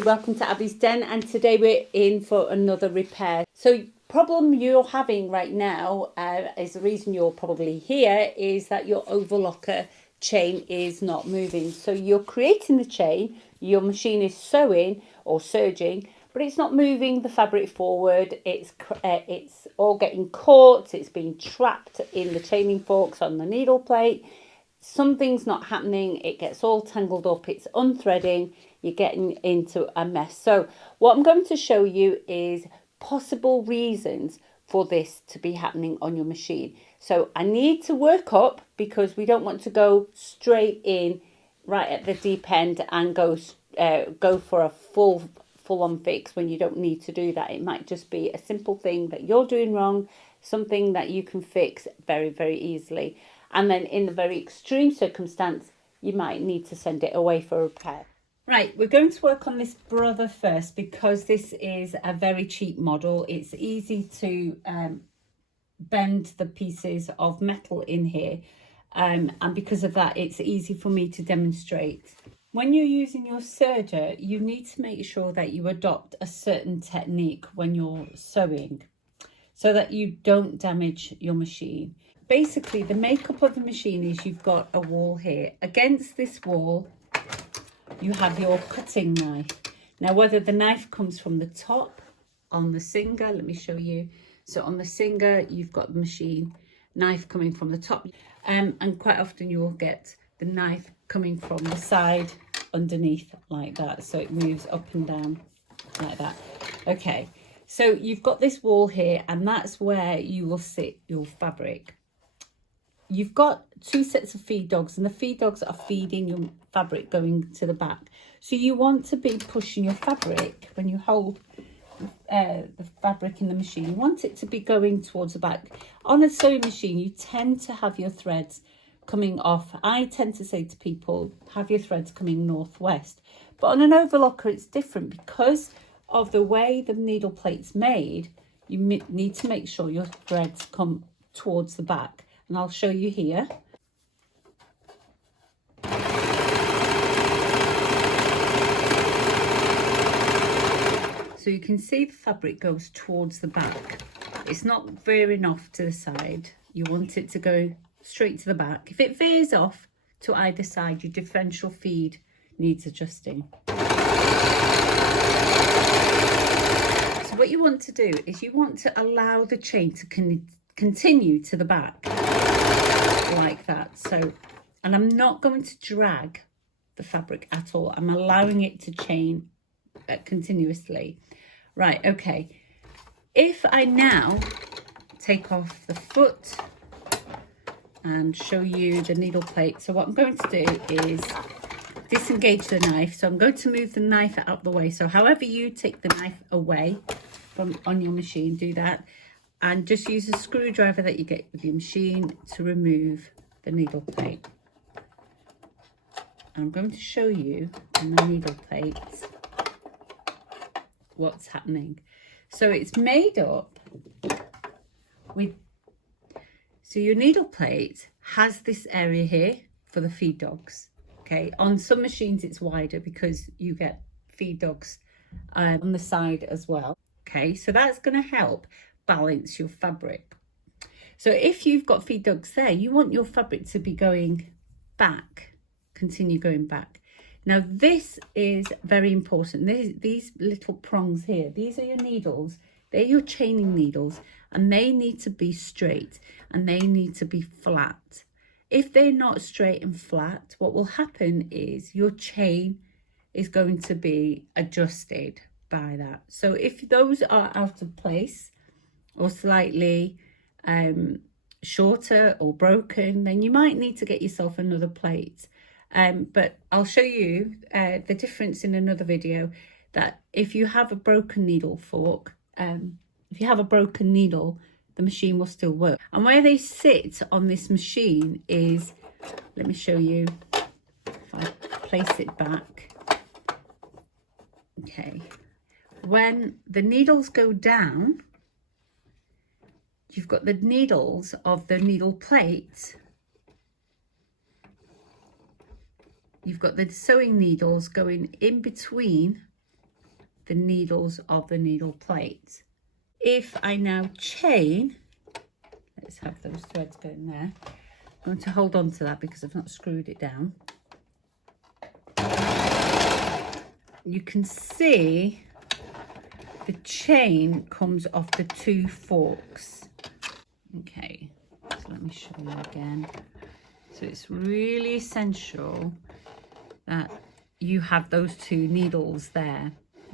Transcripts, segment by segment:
Welcome to Abby's Den, and today we're in for another repair. So problem you're having right now is the reason you're probably here is that your overlocker chain is not moving. So you're creating the chain, your machine is sewing or serging, but it's not moving the fabric forward. It's all getting caught, it's being trapped in the chaining forks on the needle plate. Something's not happening, it gets all tangled up, it's unthreading, you're getting into a mess. So what I'm going to show you is possible reasons for this to be happening on your machine. So I need to work up because we don't want to go straight in right at the deep end and go for a full-on fix when you don't need to do that. It might just be a simple thing that you're doing wrong, something that you can fix very, very easily. And then in the very extreme circumstance, you might need to send it away for repair. Right, we're going to work on this brother first because this is a very cheap model. It's easy to bend the pieces of metal in here. And because of that, it's easy for me to demonstrate. When you're using your serger, you need to make sure that you adopt a certain technique when you're sewing so that you don't damage your machine. Basically, the makeup of the machine is you've got a wall here. Against this wall, you have your cutting knife. Now, whether the knife comes from the top on the singer, let me show you. So on the singer, you've got the machine knife coming from the top. And quite often you will get the knife coming from the side underneath like that. So it moves up and down like that. Okay, so you've got this wall here and that's where you will sit your fabric. You've got two sets of feed dogs and the feed dogs are feeding your fabric going to the back. So you want to be pushing your fabric when you hold the fabric in the machine. You want it to be going towards the back. On a sewing machine, you tend to have your threads coming off. I tend to say to people, have your threads coming northwest. But on an overlocker, it's different because of the way the needle plate's made. You need to make sure your threads come towards the back. And I'll show you here. So you can see the fabric goes towards the back. It's not veering off to the side. You want it to go straight to the back. If it veers off to either side, your differential feed needs adjusting. So what you want to do is you want to allow the chain to continue to the back like that. So, and I'm not going to drag the fabric at all. I'm allowing it to chain continuously. Right, okay. If I now take off the foot and show you the needle plate. So what I'm going to do is disengage the knife. So I'm going to move the knife out of the way. So however you take the knife away from on your machine, do that. And just use a screwdriver that you get with your machine to remove the needle plate. I'm going to show you on the needle plate what's happening. So it's made up with, so your needle plate has this area here for the feed dogs. Okay, on some machines it's wider because you get feed dogs on the side as well. Okay, so that's going to help balance your fabric. So if you've got feed dogs there, you want your fabric to be going back, continue going back. Now this is very important. These little prongs here, these are your needles, they're your chaining needles, and they need to be straight and they need to be flat. If they're not straight and flat, what will happen is your chain is going to be adjusted by that. So if those are out of place or slightly shorter or broken, then you might need to get yourself another plate. But I'll show you the difference in another video, that if you have a broken needle fork, if you have a broken needle, the machine will still work. And where they sit on this machine is, let me show you, if I place it back. Okay, when the needles go down, you've got the needles of the needle plate. You've got the sewing needles going in between the needles of the needle plate. If I now chain, let's have those threads going there. I'm going to hold on to that because I've not screwed it down. You can see the chain comes off the two forks. Okay, so let me show you again. So it's really essential that you have those two needles there.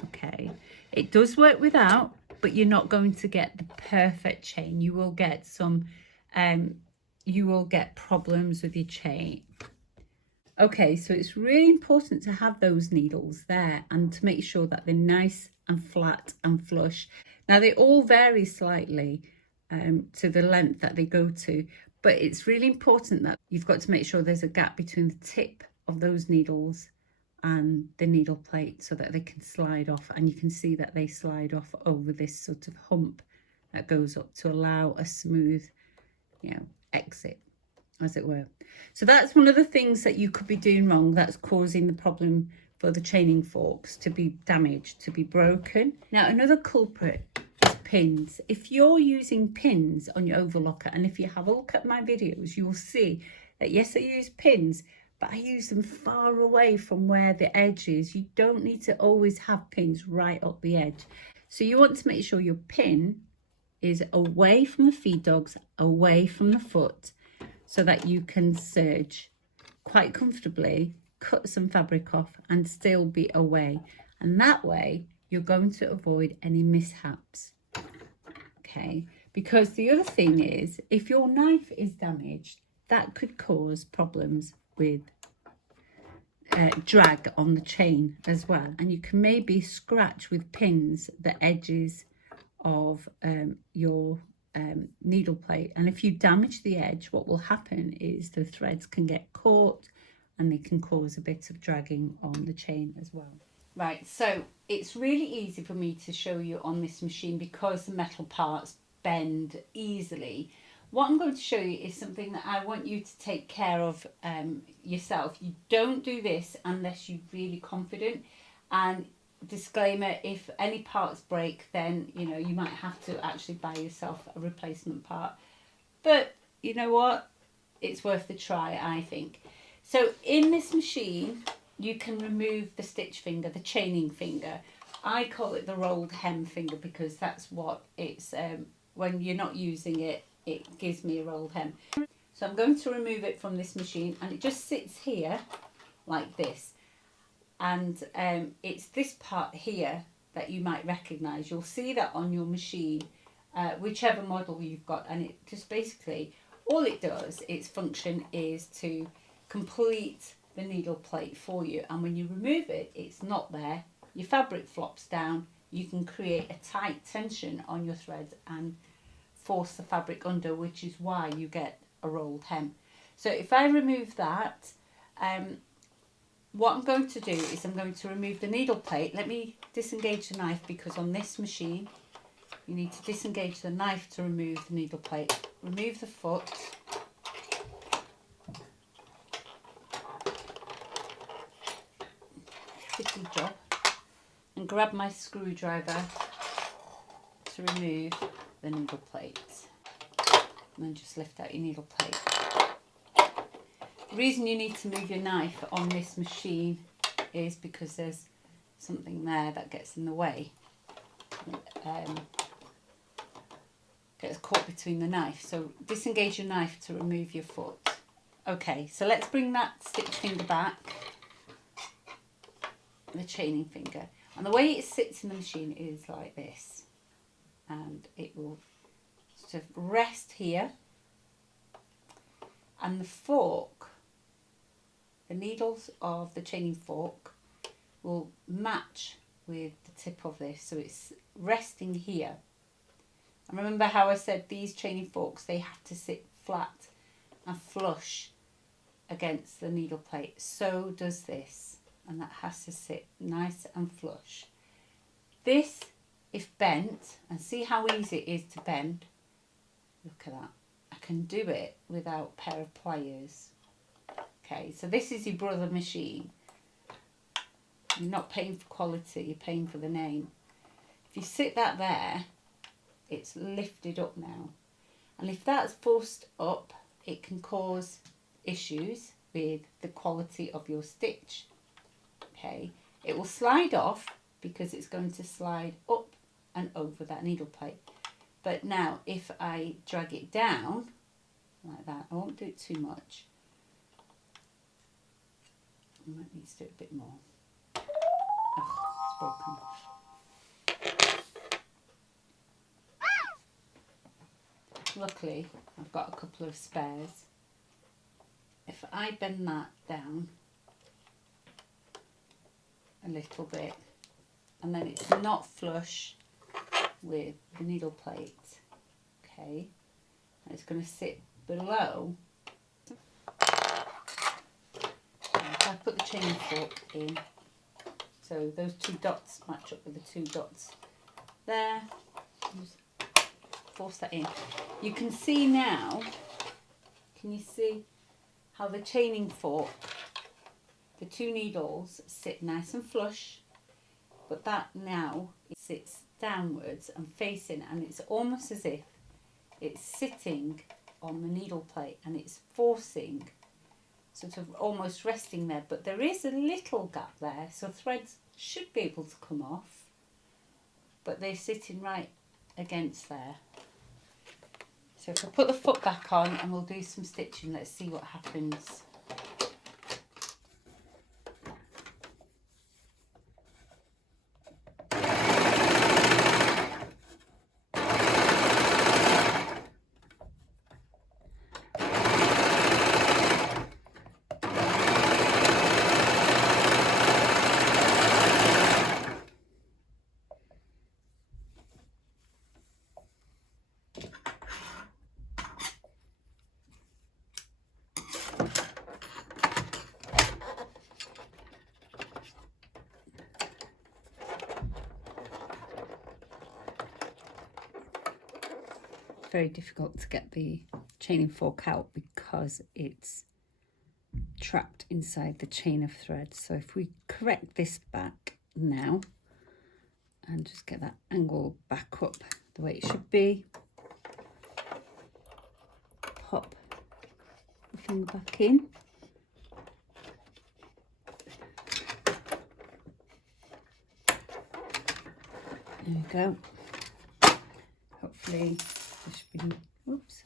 Okay, it does work without, but you're not going to get the perfect chain. You will get some problems with your chain. Okay, so it's really important to have those needles there and to make sure that they're nice and flat and flush. Now they all vary slightly to the length that they go to, but it's really important that you've got to make sure there's a gap between the tip of those needles and the needle plate so that they can slide off, and you can see that they slide off over this sort of hump that goes up to allow a smooth, exit, as it were. So that's one of the things that you could be doing wrong that's causing the problem for the chaining forks to be damaged, to be broken. Now another culprit is pins. If you're using pins on your overlocker, and if you have a look at my videos, you will see that yes, I use pins, but I use them far away from where the edge is. You don't need to always have pins right up the edge. So you want to make sure your pin is away from the feed dogs, away from the foot, so that you can serge quite comfortably, cut some fabric off and still be away. And that way you're going to avoid any mishaps. Okay, because the other thing is, if your knife is damaged, that could cause problems with drag on the chain as well. And you can maybe scratch with pins the edges of your needle plate, and if you damage the edge, what will happen is the threads can get caught and they can cause a bit of dragging on the chain as well. Right, so it's really easy for me to show you on this machine because the metal parts bend easily. What I'm going to show you is something that I want you to take care of yourself. You don't do this unless you're really confident, and disclaimer, if any parts break, then you might have to actually buy yourself a replacement part, but you know what, it's worth the try, I think. So in this machine you can remove the stitch finger, the chaining finger. I call it the rolled hem finger because that's what it's when you're not using it, it gives me a rolled hem. So I'm going to remove it from this machine, and it just sits here like this. And it's this part here that you might recognise. You'll see that on your machine, whichever model you've got, and it just basically, all it does, its function is to complete the needle plate for you. And when you remove it, it's not there, your fabric flops down, you can create a tight tension on your threads and force the fabric under, which is why you get a rolled hem. So if I remove that, what I'm going to do is I'm going to remove the needle plate. Let me disengage the knife, because on this machine you need to disengage the knife to remove the needle plate. Remove the foot. Tricky job. And grab my screwdriver to remove the needle plate. And then just lift out your needle plate. The reason you need to move your knife on this machine is because there's something there that gets in the way. Gets caught between the knife. So disengage your knife to remove your foot. Okay, so let's bring that stitch finger back. The chaining finger. And the way it sits in the machine is like this. And it will sort of rest here. And the fork, the needles of the chaining fork will match with the tip of this, so it's resting here. And remember how I said these chaining forks, they have to sit flat and flush against the needle plate. So does this, and that has to sit nice and flush. This, if bent, and see how easy it is to bend, look at that. I can do it without a pair of pliers. Okay, so this is your brother machine. You're not paying for quality, you're paying for the name. If you sit that there, it's lifted up now. And if that's forced up, it can cause issues with the quality of your stitch. Okay, it will slide off because it's going to slide up and over that needle plate. But now if I drag it down like that, I won't do it too much. I might need to do it a bit more. Oh, it's broken. Luckily, I've got a couple of spares. If I bend that down a little bit, and then it's not flush with the needle plate, okay, and it's going to sit below. If I put the chain fork in, so those two dots match up with the two dots there. Just force that in. You can see now, can you see how the chaining fork, the two needles sit nice and flush, but that now it sits downwards and facing, and it's almost as if it's sitting on the needle plate and it's forcing, sort of almost resting there, but there is a little gap there, so threads should be able to come off, but they're sitting right against there. So if I put the foot back on and we'll do some stitching, let's see what happens. Very difficult to get the chaining fork out because it's trapped inside the chain of thread. So if we correct this back now and just get that angle back up the way it should be, pop the finger back in. There we go.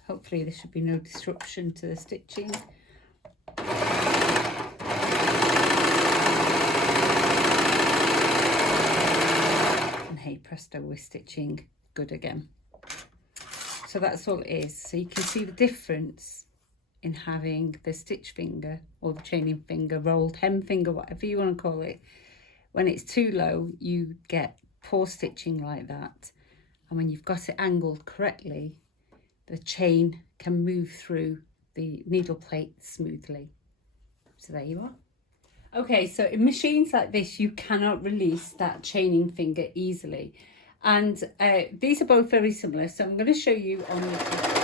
Hopefully there should be no disruption to the stitching. And hey presto, we're stitching good again. So that's all it is. So you can see the difference in having the stitch finger or the chaining finger, rolled hem finger, whatever you want to call it. When it's too low, you get poor stitching like that. And when you've got it angled correctly, the chain can move through the needle plate smoothly. So there you are. Okay, so in machines like this, you cannot release that chaining finger easily. And these are both very similar. So I'm going to show you on the